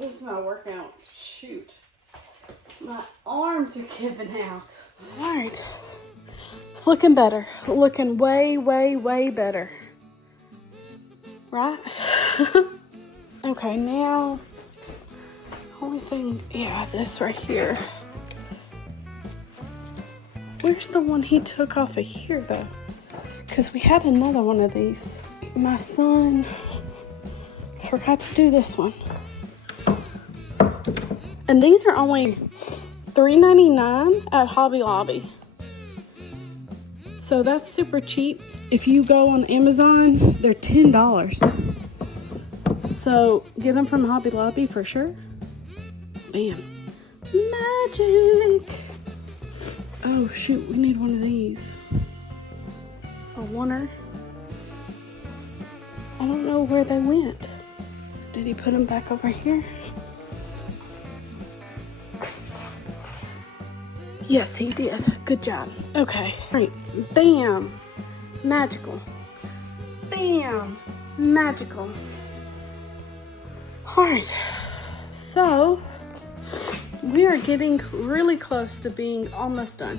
This is my workout. Shoot. My arms are giving out. Alright. It's looking better. Looking way, way, way better. Right? Okay, now, only thing, yeah, this right here. Where's the one he took off of here, though? Because we had another one of these. My son forgot to do this one. And these are only $3.99 at Hobby Lobby. So that's super cheap. If you go on Amazon, they're $10. So get them from Hobby Lobby for sure. Bam. Magic. Oh shoot, we need one of these. A oneer. I don't know where they went. Did he put them back over here? Yes, he did. Good job. Okay. Right. Bam. Magical. Bam. Magical. Alright. So, we are getting really close to being almost done.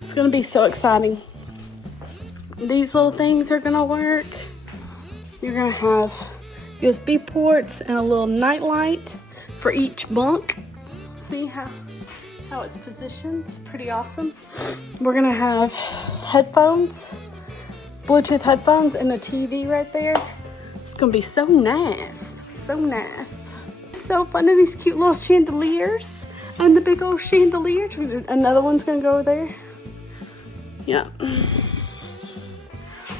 It's going to be so exciting. These little things are going to work. You're going to have USB ports and a little night light for each bunk. See how it's positioned? It's pretty awesome. We're going to have headphones, Bluetooth headphones, and a TV right there. It's going to be so nice. So nice. So fun of these cute little chandeliers and the big old chandeliers. Another one's going to go over there. Yeah.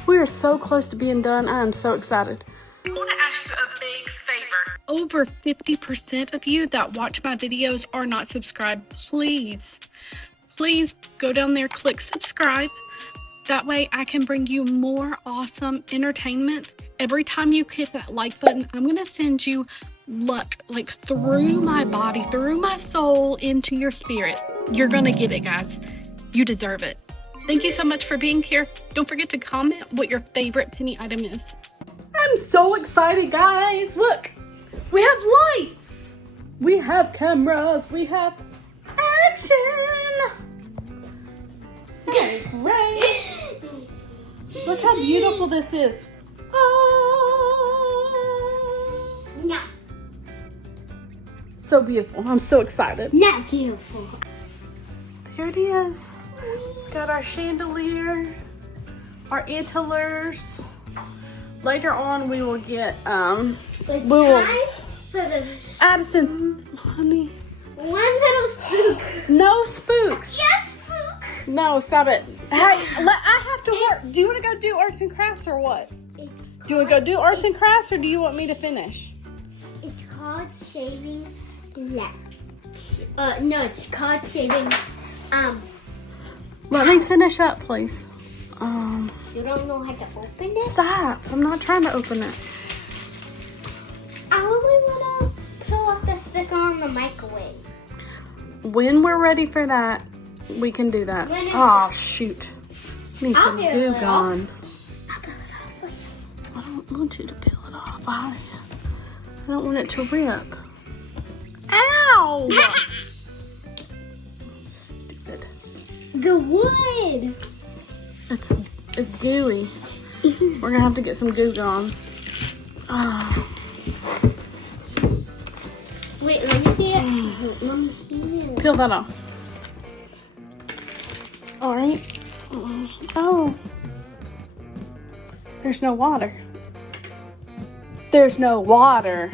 We are so close to being done. I am so excited. I want to ask you a big favor. Over 50% of you that watch my videos are not subscribed. Please go down there, click subscribe. That way I can bring you more awesome entertainment. Every time you hit that like button, I'm going to send you luck, like through my body, through my soul, into your spirit. You're going to get it, guys. You deserve it. Thank you so much for being here. Don't forget to comment what your favorite penny item is. I'm so excited, guys. Look, we have lights. We have cameras. We have action. Hey, great. Look how beautiful this is. Oh. No. So beautiful. I'm so excited. Not beautiful. There it is. Got our chandelier, our antlers. Later on, we will get Addison, honey. One little spook. No spooks. Yes, spook. No, stop it. Hey, I have to work. Do you want to go do arts and crafts or what? Do you want to go do arts and crafts or do you want me to finish? It's called saving lives. No, it's called saving Let me finish up, please. You don't know how to open it? Stop. I'm not trying to open it. I only want to peel off the sticker on the microwave. When we're ready for that, we can do that. Oh, shoot. Need some glue gun. I'll peel it off for you. I don't want you to peel it off. I don't want it to rip. Ow! Stupid. The wood. It's gooey. We're gonna have to get some goo gun. Oh. Wait, let me see it. Let me see it. Peel that off. All right. Oh. There's no water. There's no water.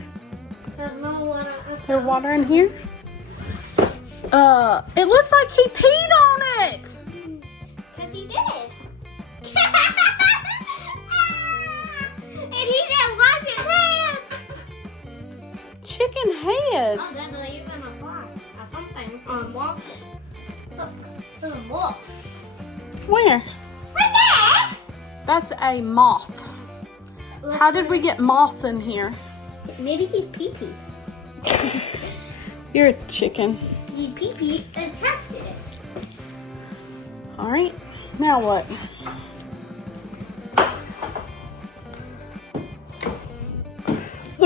There's no water. There's water in here? It looks like he peed on it. Because he did. And he didn't wash his hands. Chicken heads. Oh, there's even a fly or something on moth. Look, there's a moth. Where? Right there. That's a moth. How did we get moths in here? Maybe he pee-pee. You're a chicken. He pee-pee and trapped it. All right. Now what?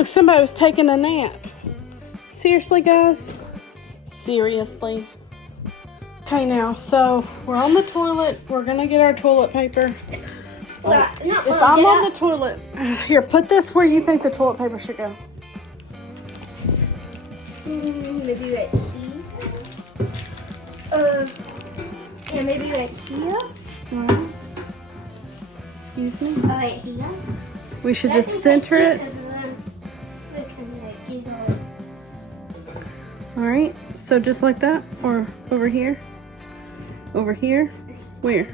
Look, somebody was taking a nap. Seriously, guys? Seriously? Okay, now, so we're on the toilet. We're gonna get our toilet paper. If I'm on the toilet, here, put this where you think the toilet paper should go. Maybe right here. Yeah, maybe right here. Right. Excuse me. Right here. We should just center it. All right. So just like that, or over here. Over here. Where?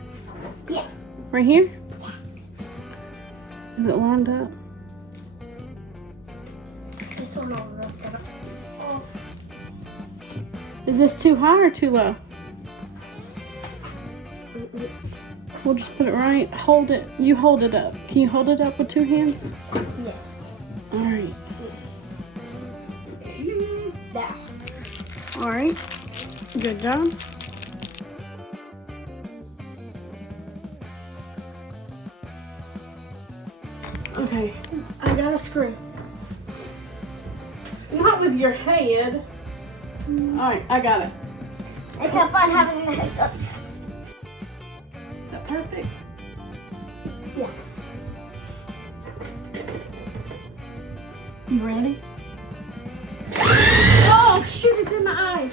Yeah. Right here. Is it lined up? This one over. Oh. Is this too high or too low? We'll just put it right. Hold it. You hold it up. Can you hold it up with two hands? Yes. All right. There. All right. Good job. Okay. I got a screw. Not with your head. All right. I got it. I kept on having the hiccups. Is that perfect? Yeah. You ready? Oh shoot, it's in my eyes.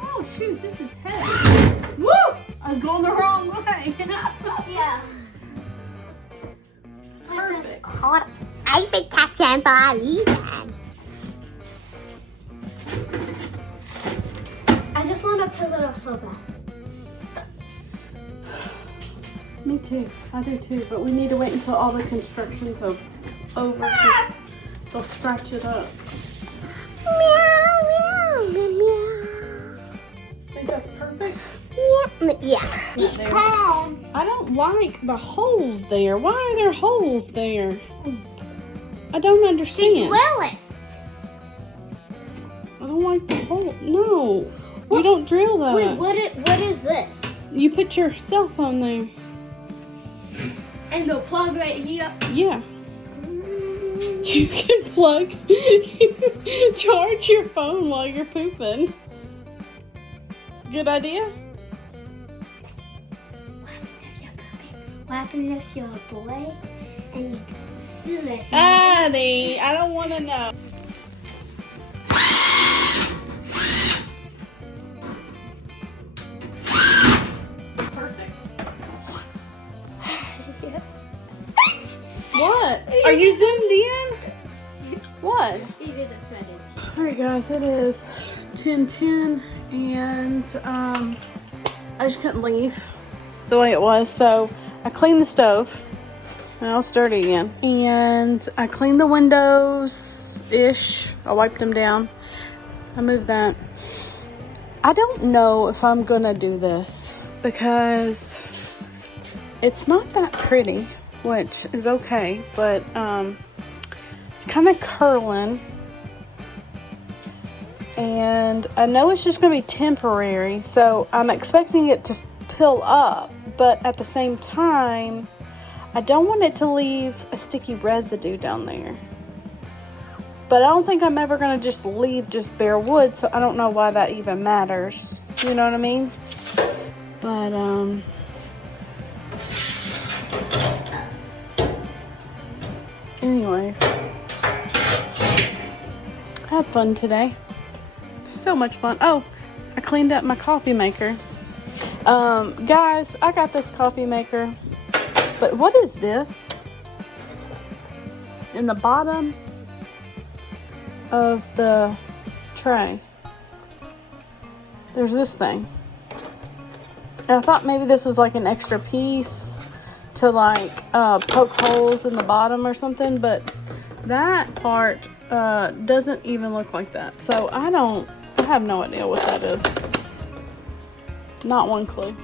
Oh shoot, this is heavy. Woo! I was going the wrong way. Yeah. Perfect. Called iPad for a reason. I just want to peel it off so bad. Me too. I do too, but we need to wait until all the construction's over. They'll scratch it up. Meow, meow, meow. Think that's perfect? Yeah. It's calm. I don't like the holes there. Why are there holes there? I don't understand. Drill it. I don't like the hole. No. You don't drill that. Wait, what is this? You put your cell phone there. And the plug right here. Yeah. You can plug, charge your phone while you're pooping. Good idea? What happens if you're a boy and you do this? Addie, I don't want to know. Perfect. What? Are you zoomed in? What? You did the credits. Alright guys, it is 10:10 and I just couldn't leave the way it was, so I cleaned the stove. Now it's dirty again. And I cleaned the windows-ish. I wiped them down. I moved that. I don't know if I'm gonna do this because it's not that pretty, which is okay, but it's kind of curling. And I know it's just gonna be temporary, so I'm expecting it to fill up, but at the same time, I don't want it to leave a sticky residue down there. But I don't think I'm ever going to just leave just bare wood, so I don't know why that even matters. You know what I mean? But, anyways. I had fun today. So much fun. Oh, I cleaned up my coffee maker. Guys, I got this coffee maker. But what is this? In the bottom of the tray, there's this thing. And I thought maybe this was like an extra piece to like poke holes in the bottom or something, but that part doesn't even look like that. So I have no idea what that is. Not one clue.